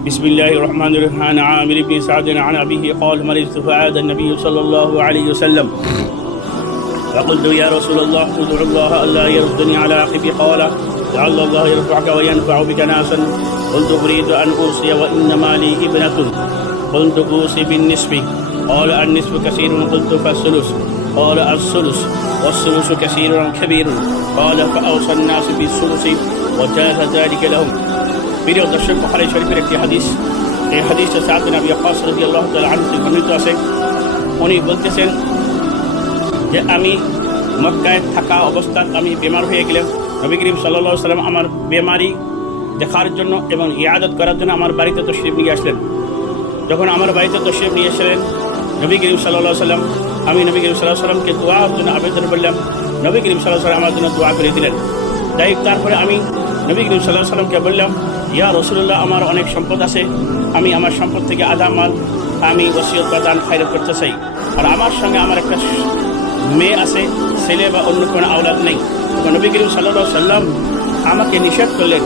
بسم الله الرحمن الرحيم. عن عامر بن سعد عن أبيه قال مرضت فعاد النبي صلى الله عليه وسلم فقلت يا رسول الله ادعو الله ألا يردني على عقبي قال لعل الله يرفعك وينفع بك ناسا قلت أريد أن أوصي وإنما لي ابنة قلت أوصي بالنصف قال النصف كثير قلت فالثلث قال الثلث والثلث كثير كبير قال فأوصى الناس بالثلث وجاز ذلك لهم. প্রিয় দর্শক, বুখারী শরীফের একটি হাদিস। এই হাদিসটা সাদ বিন আবি ওয়াক্কাস রাদিয়াল্লাহু তাআলা আনহু থেকে বর্ণিত আছে। উনি বলতেছেন যে আমি মক্কায় থাকা অবস্থায় আমি বেমার হয়ে গেলাম। নবী করিম সাল্লাল্লাহু আলাইহি ওয়াসাল্লাম আমার বেমারি দেখার জন্য এবং ইয়াদত করার জন্য আমার বাড়িতে তশরিফ নিয়ে আসলেন। যখন আমার বাড়িতে তশরিফ নিয়ে এসেছিলেন নবী করিম সাল্লাল্লাহু আলাইহি ওয়াসাল্লাম, আমি নবী করিম সাল্লাল্লাহু আলাইহি ওয়াসাল্লামকে দোয়ার জন্য আবেদন করলাম। নবী করিম সাল্লাল্লাহু আলাইহি ওয়াসাল্লাম আমার জন্য দোয়া করে দিলেন। তাই তারপরে আমি নবী করিম সাল্লাল্লাহু আলাইহি ওয়াসাল্লামকে বললাম, ইয়া রাসূলুল্লাহ, আমার অনেক সম্পদ আছে, আমি আমার সম্পদ থেকে আধা মাল আমি ওসিয়ত বা দান খায়রাত করতে চাই। আর আমার সঙ্গে আমার একটা মেয়ে আছে, ছেলে বা অন্য কোনো আওলাদ নেই। তখন নবী করিম সাল্লাল্লাহু আলাইহি ওয়াসাল্লাম আমাকে নিষেধ করলেন,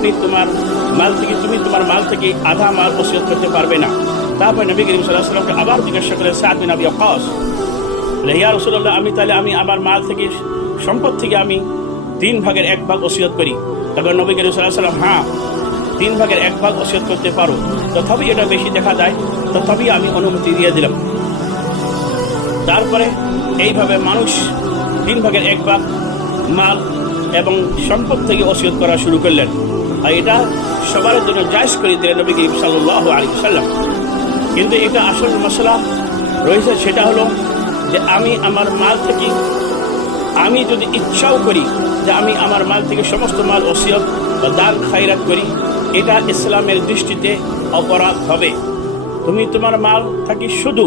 তুমি তোমার মাল থেকে আধা মাল ওসিয়ত করতে পারবে না। তারপর নবী করিম সাল্লাল্লাহু আলাইহি ওয়াসাল্লামকে আবার জিজ্ঞাসা করলেন সাদ বিন আবি ওয়াক্কাস, ইয়া রাসূলুল্লাহ, আমি আমার মাল থেকে সম্পদ থেকে আমি 3 ভাগের 1 ভাগ ওসিয়ত করি। তখন নবী করিম সাল্লাল্লাহু আলাইহি ওয়াসাল্লাম, হ্যাঁ 3 ভাগের 1 ভাগ ওসিয়ত করতে পারো, তথাপি এটা বেশি দেখা যায়, তথাপি আমি অনুমতি দিয়ে দিলাম। তারপরে এইভাবে মানুষ 3 ভাগের 1 ভাগ মাল এবং সম্পদ থেকে ওসিয়ত করা শুরু করলেন। আর এটা সবার জন্য জায়েজ করে দিলেন নবী করিম সাল্লাল্লাহু আলাইহি ওয়াসাল্লাম। কিন্তু এটা আসল মশলা রয়েছে, সেটা হলো যে আমি আমার মাল থেকে, আমি যদি ইচ্ছাও করি যে আমি আমার মাল থেকে সমস্ত মাল ওসিয়ত বা দান খায়রাত করি, এটা ইসলামের দৃষ্টিতে অপরাধ হবে। তুমি তোমার মাল থাকি শুধু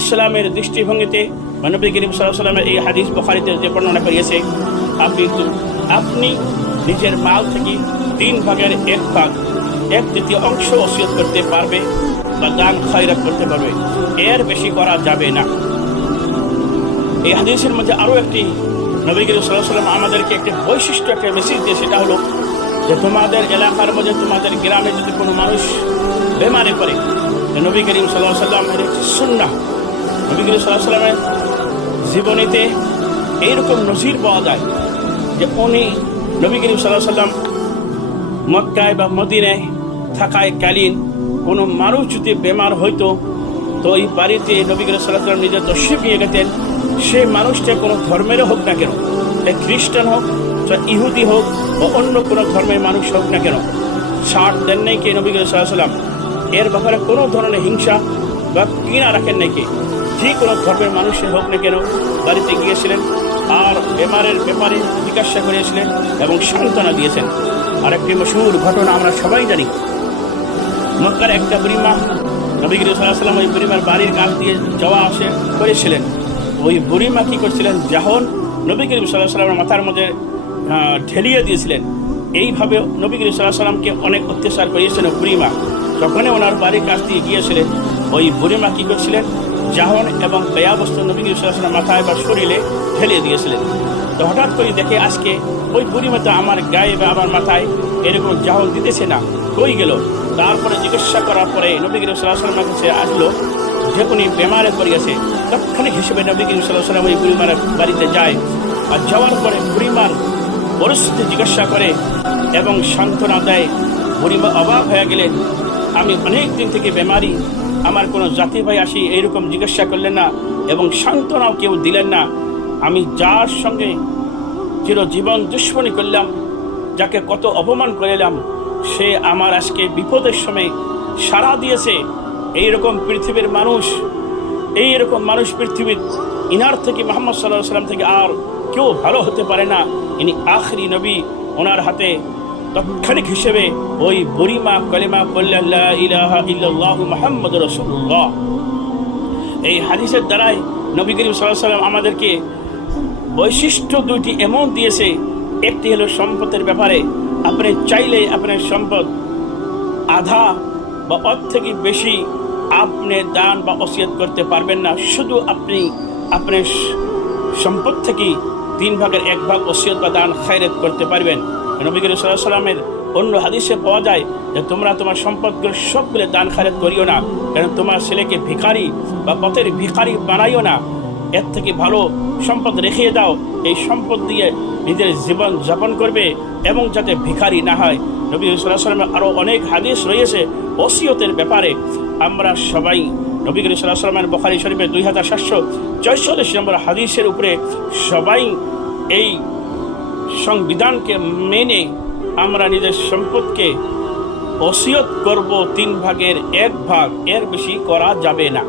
ইসলামের দৃষ্টিভঙ্গিতে নবী করিম সাল্লাল্লাহু আলাইহি ওয়াসাল্লামের এই হাদিস বুখারীতে যে বর্ণনা করিয়েছে, আপনি নিজের মাল থেকে 3 ভাগের 1 ভাগ 1/3 অংশ ওসিয়ত করতে পারবে বা দান খায়রাত করতে পারবে, এর বেশি করা যাবে না। এই হাদিসের মধ্যে আরও একটি নবী করিম সাল্লাল্লাহু আলাইহি ওয়াসাল্লাম আমাদেরকে একটি বৈশিষ্ট্য, একটা মেসেজ দিয়ে, সেটা হলো যে তোমাদের এলাকার মধ্যে, তোমাদের গ্রামে যদি কোনো মানুষ বেমারে পড়ে, নবী করিম সাল্লাল্লাহু আলাইহি ওয়াসাল্লামের সুন্নাহ, নবী করিম সাল্লাল্লাহু আলাইহি ওয়াসাল্লামের জীবনীতে এইরকম নজির পাওয়া যায় যে উনি নবী করিম সাল্লাল্লাহু আলাইহি ওয়াসাল্লাম মক্কায় বা মদিনায় থাকাকালীন কোনো মানুষ যদি বেমার হইতো, তো এই বাড়িতে নবী করিম সাল্লাল্লাহু আলাইহি ওয়াসাল্লাম নিজের তশরিফ নিয়ে গেতেন। সেই মানুষটা কোনো ধর্মেরও হোক না কেন, খ্রিস্টান হোক, ইহুদি হোক বা অন্য কোনো ধর্মের মানুষ হোক না কেন, ছাড় দেন নাই কে নবী করিম সাল্লাল্লাহু আলাইহি ওয়াসাল্লাম। এর ব্যাপারে কোনো ধরনের হিংসা বা ঘৃণা রাখেন নাই কে, যে কোনো ধর্মের মানুষের হোক না কেন বাড়িতে গিয়েছিলেন আর বেমারের ব্যাপারে জিজ্ঞাসা করেছিলেন এবং সান্ত্বনা দিয়েছেন। আর একটি মশহুর ঘটনা আমরা সবাই জানি, মক্কার একটা বুড়িমা নবী করিম সাল্লাল্লাহু আলাইহি ওয়াসাল্লাম ওই বুড়িমার বাড়ির কাছ দিয়ে যাওয়া আসে করেছিলেন। ওই বুড়িমা কি করছিলেন, যখন নবী করিম সাল্লাল্লাহু আলাইহি ওয়াসাল্লামের মাথার মধ্যে ঢেলিয়ে দিয়েছিলেন। এইভাবে নবী করিম সাল্লাল্লাহু আলাইহি ওয়াসাল্লামকে অনেক অত্যাচার করিয়েছেন বুড়িমা। যখনই ওনার বাড়ির কাছ দিয়ে গিয়েছিলেন, ওই বুড়িমা কি করছিলেন, জাহন এবং বেয়াবস্তু নবী করিম সাল্লাল্লাহু আলাইহি ওয়াসাল্লামের মাথায় বা শরীরে ঢেলিয়ে দিয়েছিলেন। তো হঠাৎ করে দেখে আজকে ওই বুড়িমা তো আমার গায়ে বা আমার মাথায় এরকম জাহন দিতেছে না, কই গেল? তারপরে জিজ্ঞাসা করার পরে নবী করিম সাল্লাল্লাহু আলাইহি ওয়াসাল্লামের কাছে আসলো যে উনি বেমারে পড়িয়েছে। তৎক্ষণিক হিসেবে নবী করিম সাল্লাল্লাহু আলাইহি ওয়াসাল্লাম ওই বুড়িমার বাড়িতে যায়। আর যাওয়ার পরে বুড়িমার পরিস্থিতি জিজ্ঞাসা করে এবং সান্ত্বনা দেয়। বুড়িমা অবাক হয়ে গেলেন, আমি অনেক দিন থেকে বেমারি, আমার কোনো জাতি ভাই আসি এইরকম জিজ্ঞাসা করলেন না এবং সান্ত্বনাও কেউ দিলেন না। আমি যার সঙ্গে চিরজীবন দুশ্মনী করলাম, যাকে কত অপমান করলাম, সে আমার আজকে বিপদের সময় সাড়া দিয়েছে। এইরকম পৃথিবীর মানুষ, এইরকম মানুষ পৃথিবীর ইনার থেকে মুহাম্মদ সাল্লাল্লাহু আলাইহি ওয়াসাল্লাম থেকে আর কেউ ভালো হতে পারে না। ইনি আখরি নবী। ওনার হাতে তৎক্ষণিক হিসেবে ওই বুড়িমা কালেমা বললেন, লা ইলাহা ইল্লাল্লাহু মুহাম্মাদুর রাসূলুল্লাহ। এই হাদিসের দ্বারাই নবী করিম সাল্লাল্লাহু আলাইহি ওয়াসাল্লাম আমাদেরকে বৈশিষ্ট্য 2টি এমন দিয়েছে। একটি হলো সম্পদের ব্যাপারে, আপনি চাইলে আপনার সম্পদ আধা বা অর থেকে বেশি আপনি দান বা ওসিয়ত করতে পারবেন না। শুধু আপনি আপনার সম্পদ থেকে 3 ভাগের 1 ভাগ ওসিয়ত বা দান খায়রাত করতে পারবেন। নবী করিম সাল্লাল্লাহু আলাইহি ওয়াসাল্লামের অন্য হাদিসে পাওয়া যায় যে তোমরা তোমার সম্পদগুলো সবগুলো দান খায়রাত করিও না, কারণ তোমার ছেলেকে ভিখারি বা পথের ভিখারি বানাইও না, এর থেকে ভালো সম্পদ রেখে দাও, এই সম্পদ দিয়ে নিজের জীবন যাপন করবে এবং যাতে ভিখারি না হয়। নবী সাল্লাল্লাহু আলাইহি ওয়াসাল্লামের আরও অনেক হাদিস রয়েছে ওসিয়তের ব্যাপারে। আমরা সবাই নবী করিম সাল্লাল্লাহু আলাইহি ওয়াসাল্লামের বুখারী শরীফের 2744 নম্বর হাদিসের উপরে সবাই এই সংবিধানকে মেনে আমরা নিজের সম্পদকে ওসিয়ত করব 3 ভাগের 1 ভাগ, এর বেশি করা যাবে না।